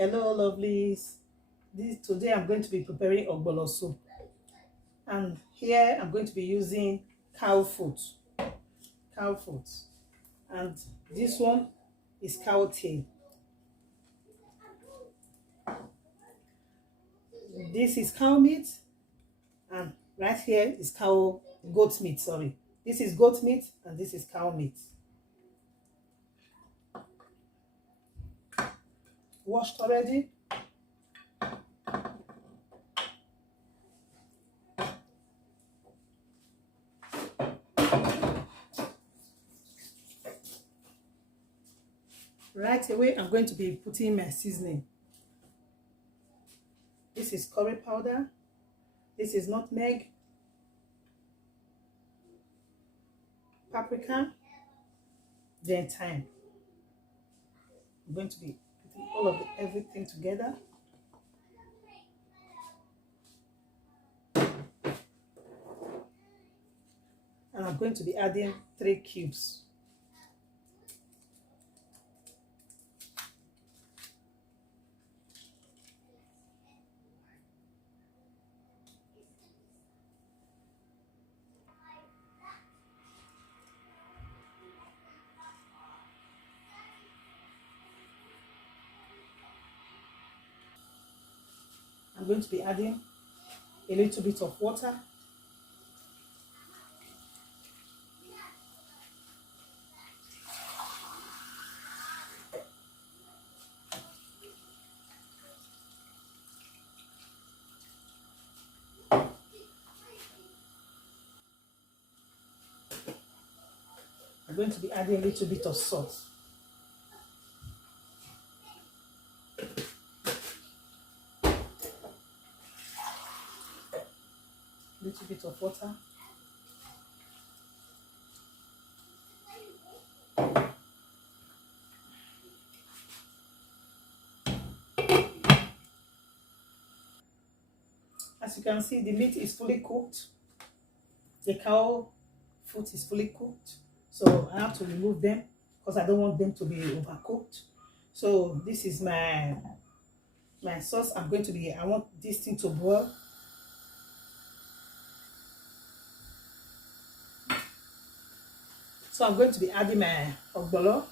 Hello lovelies. Today I'm going to be preparing ogbono soup, and here I'm going to be using cow foot. Cow foot. And this one is cow tail. This is cow meat, and right here is goat meat, sorry. This is goat meat and this is cow meat. Washed already. Right away, I'm going to be putting my seasoning. This is curry powder. This is nutmeg, paprika, then thyme. I'm going to be putting everything together. And I'm going to be adding 3 cubes. I'm going to be adding a little bit of water. I'm going to be adding a little bit of salt. A little bit of water. As you can see, the meat is fully cooked. The cow foot is fully cooked. So I have to remove them because I don't want them to be overcooked. So this is my sauce. I want this thing to boil. So I'm going to be adding my ogbono.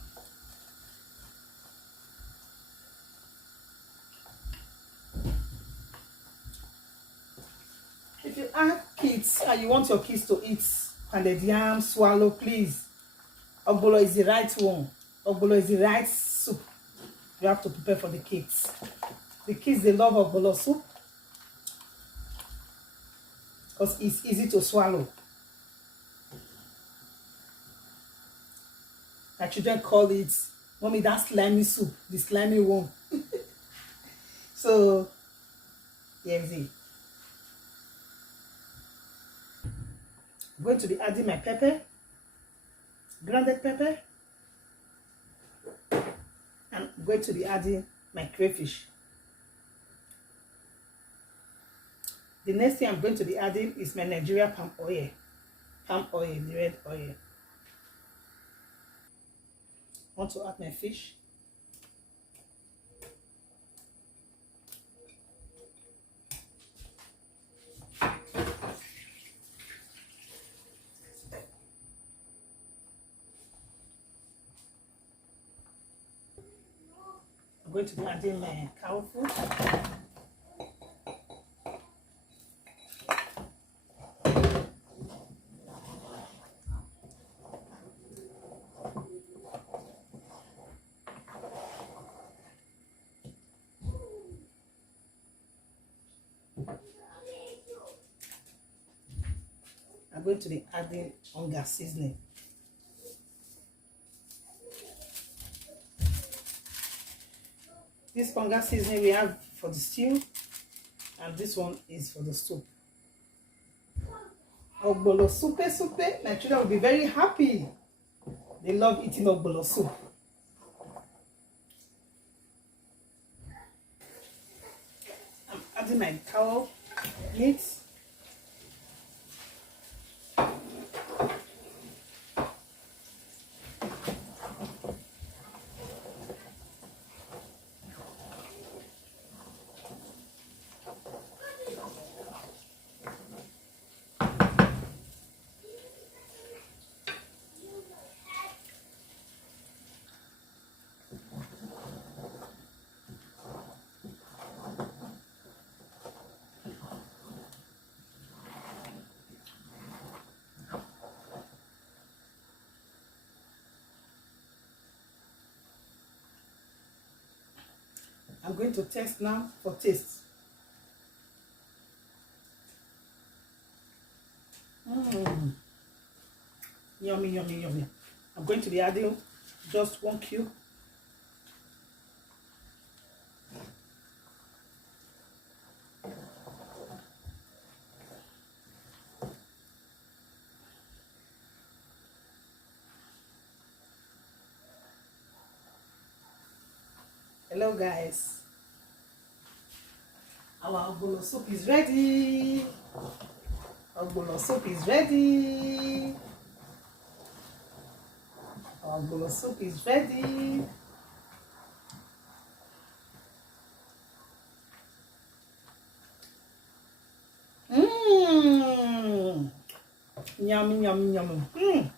If you have kids and you want your kids to eat pounded yam, swallow, please. Ogbono is the right one. Ogbono is the right soup you have to prepare for the kids. The kids, they love ogbono soup because it's easy to swallow. My children call it, "Mommy, that slimy soup, the slimy one." So, here's it. I'm going to be adding my pepper, grounded pepper, and I'm going to be adding my crayfish. The next thing I'm going to be adding is my Nigerian palm oil, the red oil. I want to add my fish. I'm going to be adding my cow food. I'm going to be adding hunger seasoning. This hunger seasoning we have for the stew, and this one is for the soup. Ogbono soup. My children will be very happy. They love eating ogbono soup. I'm adding my cow meat. I'm going to test now for taste. Yummy, yummy, yummy. I'm going to be adding just 1 cube. Hello guys, our ogbono soup is ready. Ogbono soup is ready. Our ogbono soup is ready. Yummy, yummy, yummy.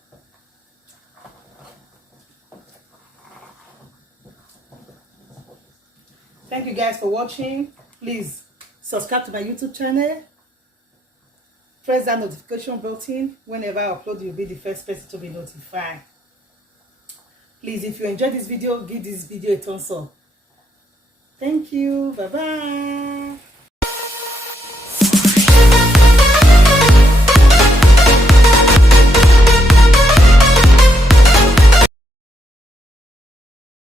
Thank you guys for watching. Please subscribe to my YouTube channel. Press that notification button. Whenever I upload, you'll be the first person to be notified. Please, if you enjoyed this video, give this video a thumbs up. Thank you. Bye-bye.